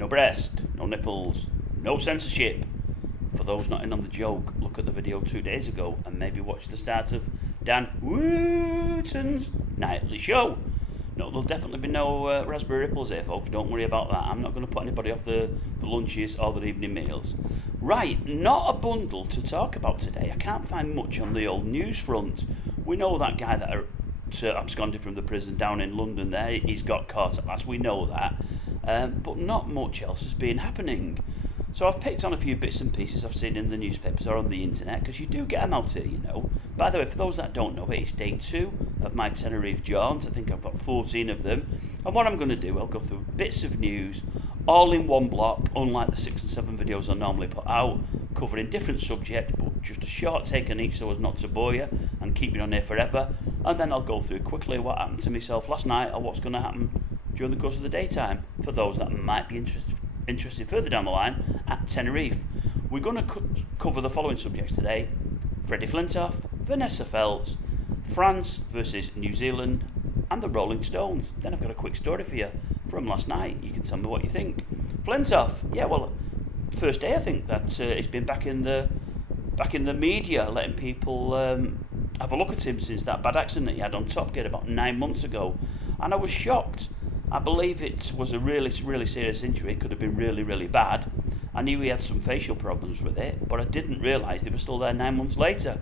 No breast, no nipples, no censorship. For those not in on the joke, look at the video 2 days ago and maybe watch the start of Dan Wooten's nightly show. No, there'll definitely be no raspberry ripples here, folks. Don't worry about that. I'm not going to put anybody off the lunches or the evening meals. Right, not a bundle to talk about today. I can't find much on the old news front. We know that guy that absconded from the prison down in London there. He's got caught at last. We know that. But not much else has been hauning. So I've picked on a few bits and pieces I've seen in the newspapers or on the internet, because you do get them out here, you know. By the way, for those that don't know, it's day 2 of my Tenerife jaunts. I think I've got 14 of them. And what I'm going to do, I'll go through bits of news, all in one block, unlike the 6 and 7 videos I normally put out, covering different subjects, but just a short take on each so as not to bore you and keep you on here forever. And then I'll go through quickly what happened to myself last night or what's going to happen during the course of the daytime for those that might be interested further down the line at Tenerife. We're going to cover the following subjects today: Freddie Flintoff, Vanessa Feltz, France versus New Zealand, and the Rolling Stones. Then I've got a quick story for you from last night. You can tell me what you think. Flintoff, yeah, well, first day I think that he's been back in the media, letting people have a look at him since that bad accident he had on Top Gear about 9 months ago, and I was shocked. I believe it was a really, really serious injury. It could have been really, really bad. I knew he had some facial problems with it, but I didn't realise they were still there 9 months later.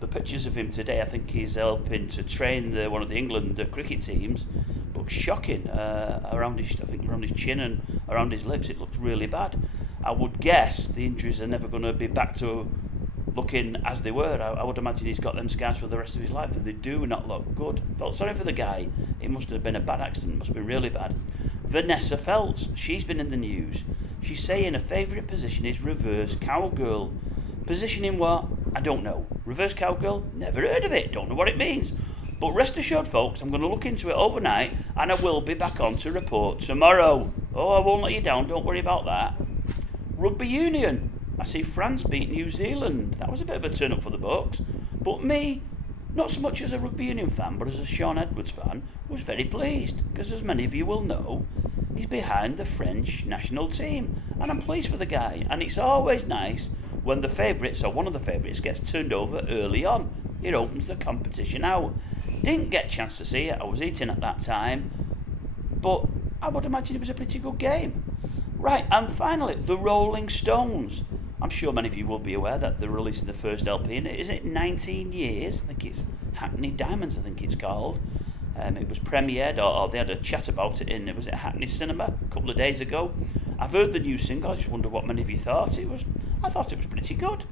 The pictures of him today, I think he's helping to train one of the England cricket teams, looks shocking. Around his chin and around his lips, it looks really bad. I would guess the injuries are never going to be back to looking as they were. I would imagine he's got them scars for the rest of his life, and they do not look good. Felt sorry for the guy. It must have been a bad accident. It must have been really bad. Vanessa Feltz, she's been in the news. She's saying her favourite position is reverse cowgirl. Positioning what? I don't know. Reverse cowgirl? Never heard of it. Don't know what it means. But rest assured, folks, I'm going to look into it overnight, and I will be back on to report tomorrow. Oh, I won't let you down. Don't worry about that. Rugby union. I see France beat New Zealand. That was a bit of a turn up for the Bucks. But me, not so much as a rugby union fan, but as a Sean Edwards fan, was very pleased. Because as many of you will know, he's behind the French national team. And I'm pleased for the guy. And it's always nice when the favourites, or one of the favourites, gets turned over early on. It opens the competition out. Didn't get a chance to see it. I was eating at that time. But I would imagine it was a pretty good game. Right, and finally, the Rolling Stones. I'm sure many of you will be aware that they're releasing the first LP in it. Is it 19 years? I think it's Hackney Diamonds, I think it's called. It was premiered, or they had a chat about it in, was it Hackney Cinema a couple of days ago. I've heard the new single. I just wonder what many of you thought. I thought it was pretty good.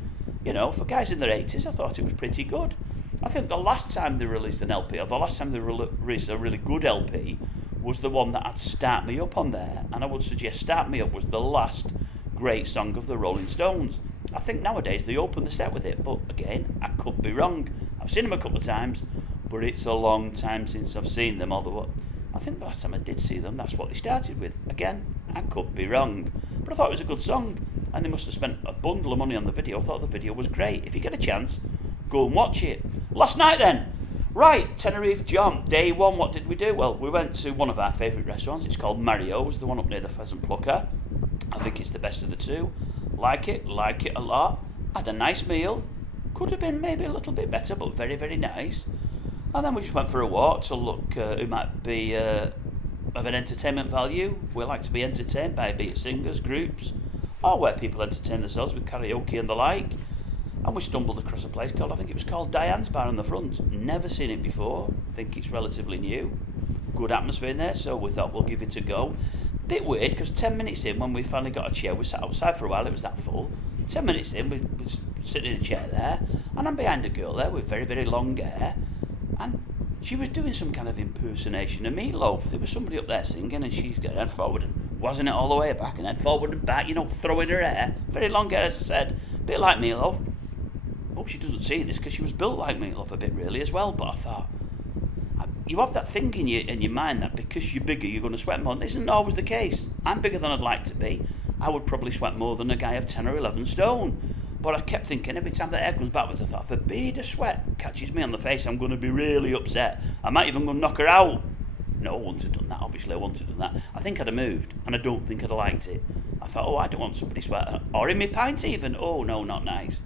You know, for guys in their 80s, I thought it was pretty good. I think the last time they released an LP, or the last time they released a really good LP, was the one that had Start Me Up on there. And I would suggest Start Me Up was the last great song of the Rolling Stones. I think nowadays they open the set with it, but again, I could be wrong. I've seen them a couple of times, but it's a long time since I've seen them, although I think the last time I did see them, that's what they started with. Again, I could be wrong, but I thought it was a good song, and they must have spent a bundle of money on the video. I thought the video was great. If you get a chance, go and watch it. Last night then, right, Tenerife jaunt, day 1, what did we do? Well, we went to one of our favourite restaurants. It's called Mario's, the one up near the Pheasant Plucker. I think it's the best of the two. Like it a lot. Had a nice meal. Could have been maybe a little bit better, but very, very nice. And then we just went for a walk to look who might be of an entertainment value. We like to be entertained by be it singers, groups, or where people entertain themselves with karaoke and the like. And we stumbled across a place called, I think it was called Diane's Bar on the front. Never seen it before. I think it's relatively new. Good atmosphere in there, so we thought we'll give it a go. Bit weird, because 10 minutes in, when we finally got a chair, we sat outside for a while, it was that full. 10 minutes in, we were sitting in a chair there, and I'm behind a girl there with very, very long hair, and she was doing some kind of impersonation of Meatloaf. There was somebody up there singing, and she's getting head forward, and wasn't it all the way back, and head forward and back, you know, throwing her hair. Very long hair, as I said, a bit like Meatloaf. Hope she doesn't see this, because she was built like Meatloaf a bit, really, as well, but I thought, you have that thing in your mind that because you're bigger, you're going to sweat more. This isn't always the case. I'm bigger than I'd like to be. I would probably sweat more than a guy of 10 or 11 stone. But I kept thinking, every time that air comes backwards, I thought, if a bead of sweat catches me on the face, I'm going to be really upset. I might even go knock her out. No, I wouldn't have done that. Obviously, I wouldn't have done that. I think I'd have moved, and I don't think I'd have liked it. I thought, oh, I don't want somebody sweating. Or in my pint even. Oh, no, not nice.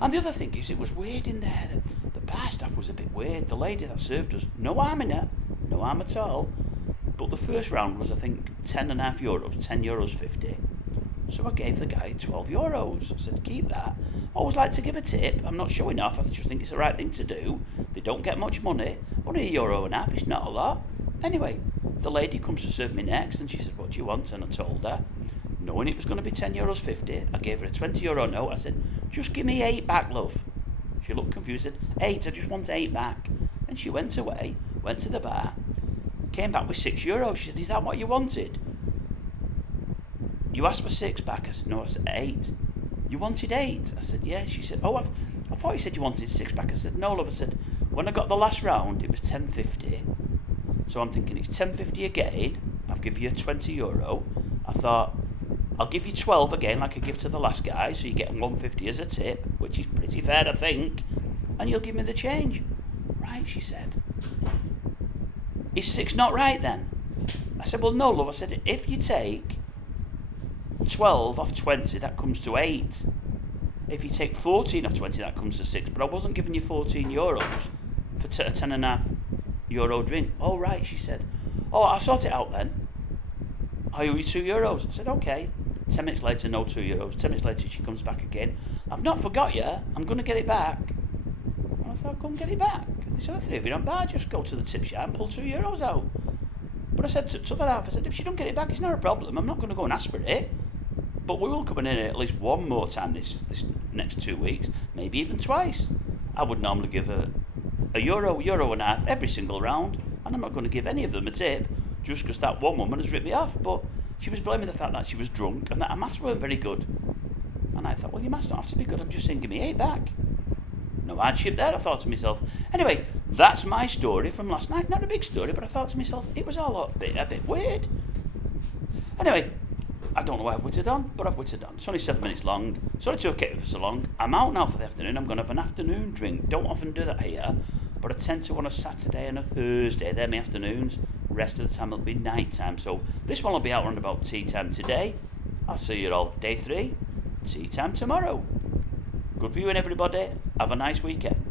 And the other thing is, it was weird in there. The bar staff was a bit weird. The lady that served us, no harm in her. No harm at all. But the first round was, I think, €10.50, €10.50. So I gave the guy €12. I said, keep that. I always like to give a tip. I'm not showing off. I just think it's the right thing to do. They don't get much money. Only €1.50. It's not a lot. Anyway, the lady comes to serve me next, and she said, what do you want? And I told her, knowing it was going to be €10.50, I gave her a €20 note. I said, just give me 8 back, love. She looked confused, said, 8, I just want 8 back. And she went away, went to the bar, came back with €6. She said, is that what you wanted? You asked for 6 back. I said, no, I said 8. You wanted 8? I said, yeah. She said, oh, I thought you said you wanted 6 back. I said, no, love. I said, when I got the last round, it was €10.50. So I'm thinking it's €10.50 again. I've given you €20. I thought, I'll give you 12 again, like I give to the last guy, so you get $1.50 as a tip, which is pretty fair, I think, and you'll give me the change. Right, she said. Is 6 not right then? I said, well, no, love. I said, if you take 12 off 20, that comes to 8. If you take 14 off 20, that comes to 6. But I wasn't giving you €14 for a €10.50 drink. Oh, right, she said. Oh, I'll sort it out then. I owe you €2. I said, okay. 10 minutes later, no €2. 10 minutes later, she comes back again. I've not forgot you. I'm going to get it back. And I thought, go and get it back. There's nothing if you don't buy, just go to the tip jar and pull €2 out. But I said to that half, I said, if she don't get it back, it's not a problem. I'm not going to go and ask for it. But we will come in at least one more time this next 2 weeks, maybe even twice. I would normally give her €1.50 every single round, and I'm not going to give any of them a tip just because that one woman has ripped me off. But she was blaming the fact that she was drunk and that her maths weren't very good. And I thought, well, your maths don't have to be good. I'm just saying, give me 8 back. No hardship there, I thought to myself. Anyway, that's my story from last night. Not a big story, but I thought to myself, it was all a bit weird. Anyway, I don't know why I've wittered on, but I've wittered on. It's only 7 minutes long. Sorry to have kept it for so long. I'm out now for the afternoon. I'm going to have an afternoon drink. Don't often do that here, but I tend to on a Saturday and a Thursday. They're my afternoons. Rest of the time it'll be night time. So this one will be out around about tea time today. I'll see you all day 3. Tea time tomorrow. Good viewing, everybody. Have a nice weekend.